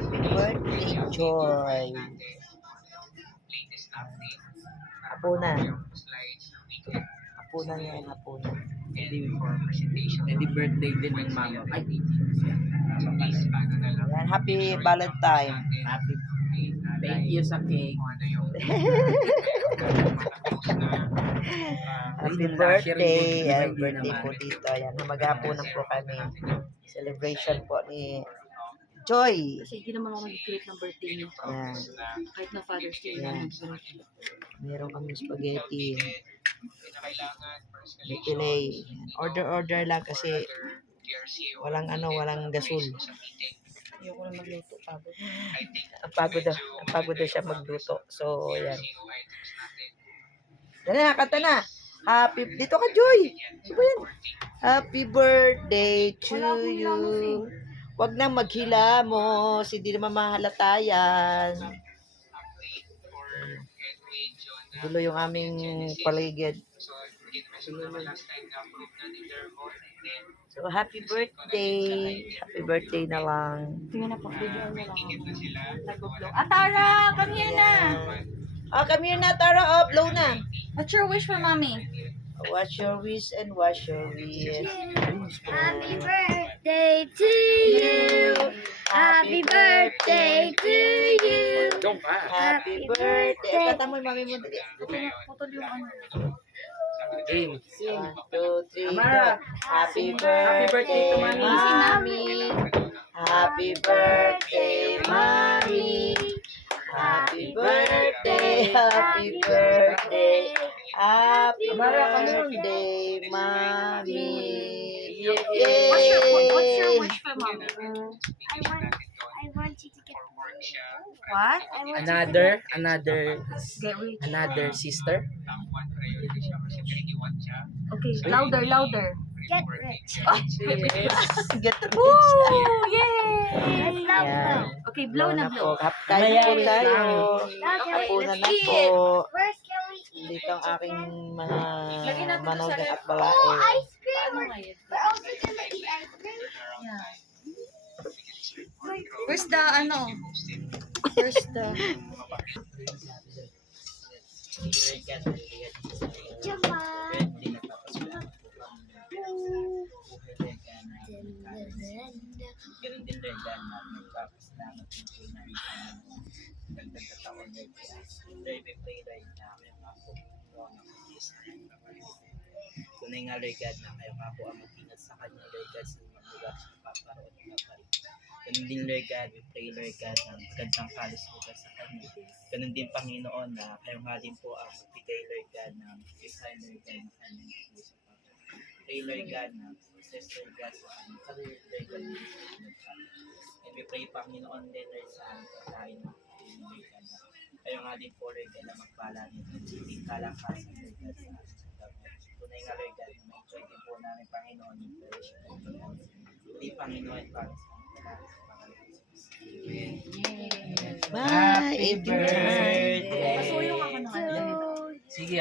Happy birthday, Joy. Hapunan. Hapunan yan, hapunan. Happy birthday din ng mama. Ay, Yan, happy Valentine. happy. Thank you sa cake. Happy birthday. Happy birthday po dito. Yan, maghapunan po kami. Celebration po ni Joy. Kasi hindi naman ako mag-create ng birthday niyo. Yan. Kahit na Father's Day. Yan. Meron kami spaghetti. Pilay. Order lang kasi walang gasol. Ayoko na magluto. Pagod. Ang pagod daw siya magluto. So, yan. Dali na, kanta na. Dito ka, Joy. Ano ba yan? Happy birthday to you. Huwag na maghila mo. Hindi naman mahalata yan. Gulo yung aming paligid. So, happy birthday. Happy birthday na lang. Tingnan na po. Video na lang ako. Nag-upload. Tara! Come here na! Come here na, Tara. Blow na. What's your wish for mommy? Wash your wish and wash your wish. Happy birthday to you. Happy birthday to you. Happy birthday. Kata mo yung mami mo. Putol yung ano. Game. 1, 2, 3, Amara. go. Happy birthday birthday, to Mami. Mami. Happy birthday, Mami. Happy birthday, happy birthday. Happy birthday, Mami. Yay! What's your wish for mommy? I want you to get What? I want Get rich. Another sister. Okay, louder. get rich. Get rich. Woo! Yay! Let's love Yan. them. Okay, blow na blow. Kain po tayo. Okay, Hapunan let's na eat. po. First, can we eat Dito ang aking mga Lagyan natin to sa manugang ref. at babae. ice cream? Ano ngayon? We're also gonna eat ice cream. Yeah. Where's the ano? Where's the... Japan. Ganun din rin dahil nagpapasalamat din po namin dagdag na taon na very right na kayo nga po ng peace. Tunay nga Lord God na kayo nga po ang mag-ingat sa kanya Lord God sa mga lugar sa paparoon na parin. Ganun din Lord God, we pray Lord God ng magandang kalusugan sa kanya. Ganun din Panginoon na kayo nga din po ang magbigay Lord God ng design Lord God ng kanyang puso. Pray Lord God na Sister God sa kanyang career Lord God ng and we pray Panginoon din Lord sa aming pagkain ng Lord God na kayo nga din po Lord God na magpala niyo at siting kalakasan Lord God sa aming pagkain. Tunay nga Lord God, ma-enjoy din po namin Panginoon yung fellowship ng Panginoon. Hindi Panginoon para sa Happy birthday. Pasuyo ako ng ano. Sige